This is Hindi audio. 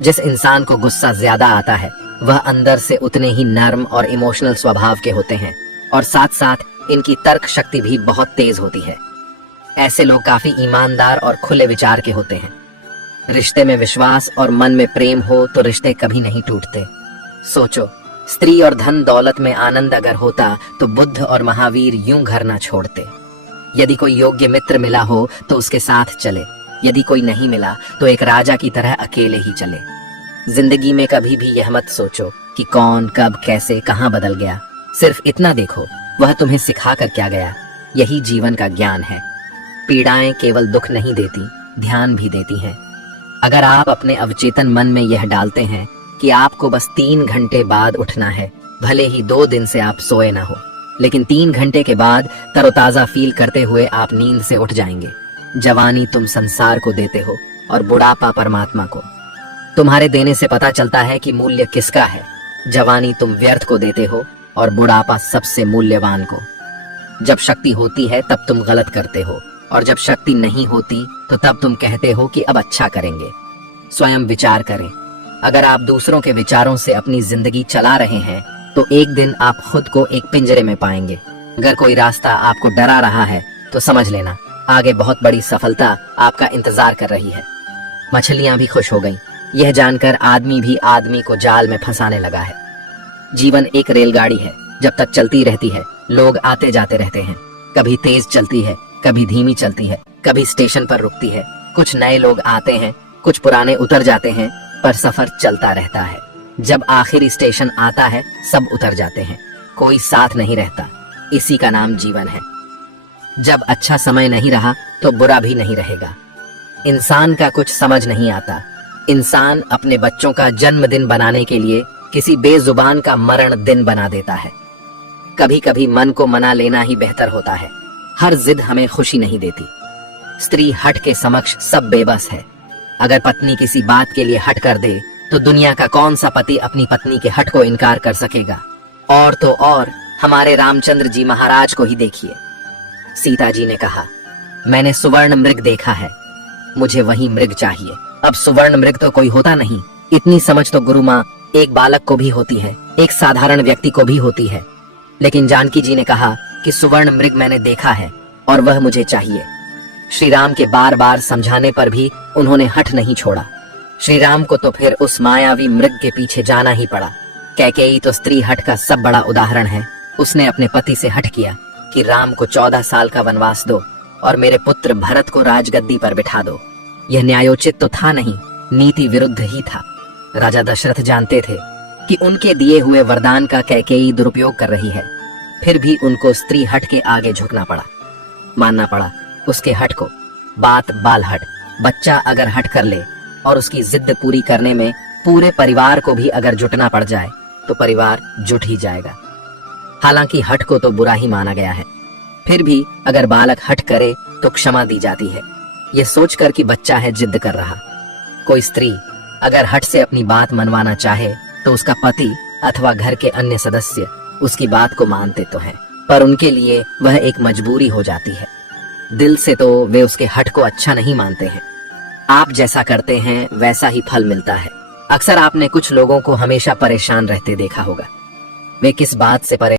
जिस इंसान को गुस्सा ज्यादा आता है वह अंदर से उतने ही नर्म और इमोशनल स्वभाव के होते हैं और साथ साथ इनकी तर्क शक्ति भी बहुत तेज होती है। ऐसे लोग काफी ईमानदार और खुले विचार के होते हैं। रिश्ते में विश्वास और मन में प्रेम हो तो रिश्ते कभी नहीं टूटते। सोचो, स्त्री और धन दौलत में आनंद अगर होता तो बुद्ध और महावीर यूं घर ना छोड़ते। यदि कोई योग्य मित्र मिला हो तो उसके साथ चले, यदि कोई नहीं मिला तो एक राजा की तरह अकेले ही चले। जिंदगी में कभी भी यह मत सोचो कि कौन कब कैसे कहां बदल गया। सिर्फ इतना देखो वह तुम्हें सिखा कर क्या गया। यही जीवन का ज्ञान है। पीड़ाएं केवल दुख नहीं देती, ध्यान भी देती हैं। अगर आप अपने अवचेतन मन में यह डालते हैं कि आपको बस 3 घंटे बाद उठना है, भले ही 2 दिन से आप सोए ना हो, लेकिन 3 घंटे के बाद तरोताजा फील करते हुए आप नींद से उठ जाएंगे। जवानी तुम संसार को देते हो और बुढ़ापा परमात्मा को। तुम्हारे देने से पता चलता है कि मूल्य किसका है। जवानी तुम व्यर्थ को देते हो और बुढ़ापा सबसे मूल्यवान को। जब शक्ति होती है तब तुम गलत करते हो और जब शक्ति नहीं होती तो तब तुम कहते हो कि अब अच्छा करेंगे। स्वयं विचार करें। अगर आप दूसरों के विचारों से अपनी जिंदगी चला रहे हैं तो एक दिन आप खुद को एक पिंजरे में पाएंगे। अगर कोई रास्ता आपको डरा रहा है तो समझ लेना आगे बहुत बड़ी सफलता आपका इंतजार कर रही है। मछलियां भी खुश हो गईं, यह जानकर आदमी भी आदमी को जाल में फंसाने लगा है। जीवन एक रेलगाड़ी है, जब तक चलती रहती है लोग आते जाते रहते हैं। कभी तेज चलती है, कभी धीमी चलती है, कभी स्टेशन पर रुकती है। कुछ नए लोग आते हैं, कुछ पुराने उतर जाते हैं, पर सफर चलता रहता है। जब आखिरी स्टेशन आता है सब उतर जाते हैं, कोई साथ नहीं रहता। इसी का नाम जीवन है। जब अच्छा समय नहीं रहा तो बुरा भी नहीं रहेगा। इंसान का कुछ समझ नहीं आता। इंसान अपने बच्चों का जन्मदिन बनाने के लिए किसी बेजुबान का मरण दिन बना देता है। कभी कभी मन को मना लेना ही बेहतर होता है। हर जिद हमें खुशी नहीं देती। स्त्री हट के समक्ष सब बेबस है। अगर पत्नी किसी बात के लिए हट कर दे तो दुनिया का कौन सा पति अपनी पत्नी के हट को इनकार कर सकेगा। और तो और हमारे रामचंद्र जी महाराज को ही देखिए। सीता जी ने कहा, मैंने सुवर्ण मृग देखा है, मुझे वही मृग चाहिए। अब सुवर्ण मृग तो कोई होता नहीं। इतनी समझ तो गुरु माँ एक बालक को भी होती है, एक साधारण व्यक्ति को भी होती है। लेकिन जानकी जी ने कहा कि सुवर्ण मृग मैंने देखा है और वह मुझे चाहिए। श्री राम के बार बार समझाने पर भी उन्होंने हठ नहीं छोड़ा। श्री राम को तो फिर उस मायावी मृग के पीछे जाना ही पड़ा। कैकेयी तो स्त्री हठ का सब बड़ा उदाहरण है। उसने अपने पति से हठ किया कि राम को 14 साल का वनवास दो और मेरे पुत्र भरत को राजगद्दी पर बिठा दो। यह न्यायोचित तो था नहीं, नीति विरुद्ध ही था। राजा दशरथ जानते थे कि उनके दिए हुए वरदान का कैकेयी दुरुपयोग कर रही है, फिर भी उनको स्त्री हठ के आगे झुकना पड़ा, मानना पड़ा उसके हठ को। बात बाल हट। बच्चा अगर हट कर ले और उसकी जिद पूरी करने में पूरे परिवार को भी अगर जुटना पड़ जाए तो परिवार जुट ही जाएगा। हालांकि हठ को तो बुरा ही माना गया है, फिर भी अगर बालक हठ करे तो क्षमा दी जाती है, यह सोचकर कि बच्चा है जिद कर रहा। कोई स्त्री अगर हठ से अपनी बात मनवाना चाहे तो उसका पति अथवा घर के अन्य सदस्य उसकी बात को मानते तो हैं, पर उनके लिए वह एक मजबूरी हो जाती है। दिल से तो वे उसके हठ को अच्छा नहीं मानते हैं। आप जैसा करते हैं वैसा ही फल मिलता है। अक्सर आपने कुछ लोगों को हमेशा परेशान रहते देखा होगा। वे किस बात से परेशान